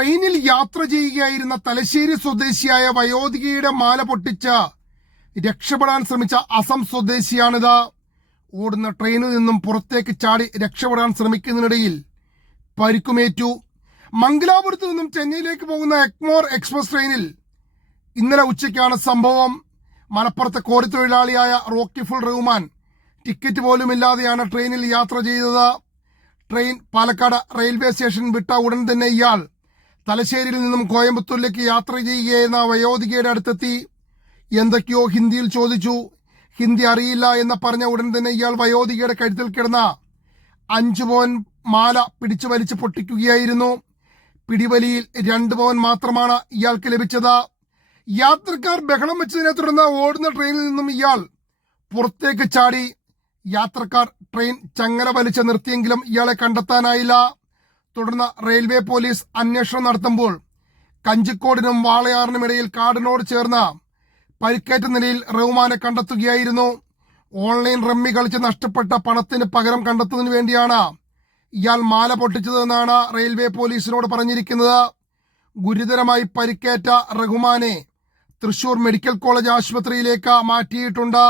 ട്രെയിനിൽ യാത്ര ചെയ്യുകയായിരുന്ന തലശ്ശേരി സ്വദേശിയായ വയോധികയുടെ മാല പൊട്ടിച്ച് രക്ഷപ്പെടാൻ ശ്രമിച്ച അസം സ്വദേശിയാണിത്. ഓടുന്ന ട്രെയിനിൽ നിന്നും പുറത്തേക്ക് ചാടി രക്ഷപ്പെടാൻ ശ്രമിക്കുന്നതിനിടയിൽ പരിക്കുമേറ്റു. മംഗലാപുരത്ത് നിന്നും ചെന്നൈയിലേക്ക് പോകുന്ന എഗ്മോർ എക്സ്പ്രസ് ട്രെയിനിൽ ഇന്നലെ ഉച്ചയ്ക്കാണ് സംഭവം. മലപ്പുറത്തെ കോറിത്തൊഴിലാളിയായ റോക്കിഫുൾ റഹ്മാൻ ടിക്കറ്റ് പോലുമില്ലാതെയാണ് ട്രെയിനിൽ യാത്ര ചെയ്തത്. ട്രെയിൻ പാലക്കാട് റെയിൽവേ സ്റ്റേഷൻ വിട്ട ഉടൻ തന്നെ ഇയാൾ തലശ്ശേരിയിൽ നിന്നും കോയമ്പത്തൂരിലേക്ക് യാത്ര ചെയ്യുകയെന്ന വയോധികയുടെ അടുത്തെത്തി എന്തൊക്കെയോ ഹിന്ദിയിൽ ചോദിച്ചു. ഹിന്ദി അറിയില്ല എന്ന് പറഞ്ഞ ഉടൻ തന്നെ ഇയാൾ വയോധികയുടെ കഴുത്തിൽ കിടന്ന 5 പവൻ മാല പിടിച്ചു വലിച്ച് പൊട്ടിക്കുകയായിരുന്നു. പിടിവലിയിൽ 2 പവൻ മാത്രമാണ് ഇയാൾക്ക് ലഭിച്ചത്. യാത്രക്കാർ ബഹളം വെച്ചതിനെ തുടർന്ന് ഓടുന്ന ട്രെയിനിൽ നിന്നും ഇയാൾ പുറത്തേക്ക് ചാടി. യാത്രക്കാർ ട്രെയിൻ ചങ്ങല വലിച്ച് നിർത്തിയെങ്കിലും ഇയാളെ കണ്ടെത്താനായില്ല. തുടർന്ന് റെയിൽവേ പോലീസ് അന്വേഷണം നടത്തുമ്പോൾ കഞ്ചിക്കോടിനും വാളയാറിനും ഇടയിൽ കാടിനോട് ചേർന്ന പരിക്കേറ്റ നിലയിൽ റഹ്മാനെ കണ്ടെത്തുകയായിരുന്നു. ഓൺലൈൻ റമ്മി കളിച്ച് നഷ്ടപ്പെട്ട പണത്തിന് പകരം കണ്ടെത്തുന്നതിന് വേണ്ടിയാണ് ഇയാൾ മാല പൊട്ടിച്ചതെന്നാണ് റെയിൽവേ പോലീസിനോട് പറഞ്ഞിരിക്കുന്നത്. ഗുരുതരമായി പരിക്കേറ്റ റഹ്മാനെ തൃശൂർ മെഡിക്കൽ കോളേജ് ആശുപത്രിയിലേക്ക് മാറ്റിയിട്ടുണ്ട്.